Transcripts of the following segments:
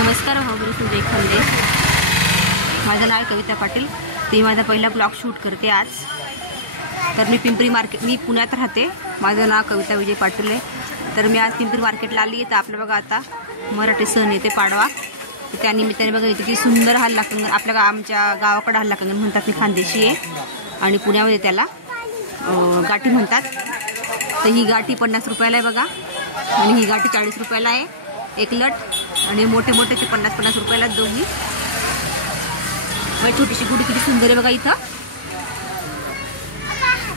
नमस्कार भाऊ जय खानदेश। माझं नाव कविता पाटील। मी माझा पहिला ब्लॉग शूट करते आज। तर मी पुण्यात राहते। माझं नाव कविता विजय पाटील आहे। तर मी आज पिंपरी मार्केटला आली आहे। तर आपलं बघा आता मराठी सण येते पाडवा। त्या निमित्ताने बघा इथे किती सुंदर हल्ला कंगन, आपल्या आमच्या गावाकडे हल्ला कंगन म्हणतात, मी खानदेशी आहे आणि पुण्यामध्ये त्याला गाठी म्हणतात। तर ही गाठी 50 रुपयाला आहे बघा, आणि ही गाठी 40 रुपयाला आहे एक लट, आणि मोठे मोठे ते 50-50 रुपयाला दोघी। मग छोटीशी गुढी किती सुंदर आहे बघा। इथं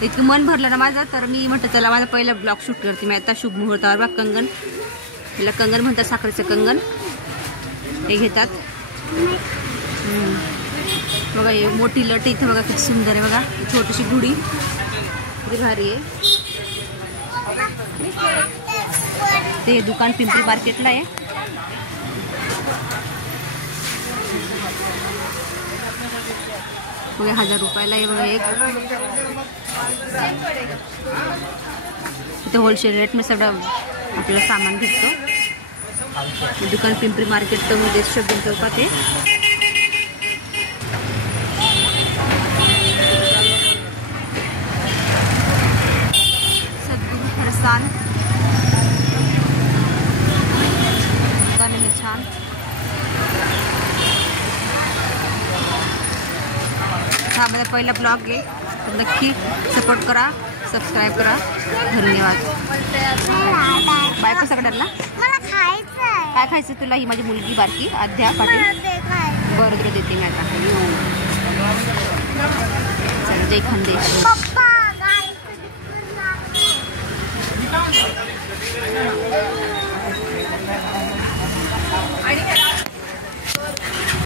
इतकं मन भरलं ना माझं, तर मी म्हटलं चला माझा पहिला ब्लॉग शूट करते मी आता। शुभ मुहूर्तावर बघा कंगन, त्याला कंगन म्हणतात, साखरेचं कंगन हे घेतात बघा। हे मोठी लट इथं बघा किती सुंदर आहे बघा। छोटीशी गुढी किती भारी आहे। ते दुकान पिंपरी मार्केटला आहे। बघा 1000 रुपयाला आहे बघा एक। इथे होलसेल रेट में सगळं आपल्याला सामान भेटतो। दुकान पिंपरी मार्केट तो मध्ये शब्द चौकात आहे। सद्गुरू फरसान छान। हा माझा पहिला ब्लॉग आहे, तर नक्की सपोर्ट करा, सबस्क्राईब करा। धन्यवाद। बायको सगळ्यांना काय खायचं तुला? ही माझी मुलगी बारकी आद्या पाटील। बरं तुला देते मी आता। चला जय खानदेश।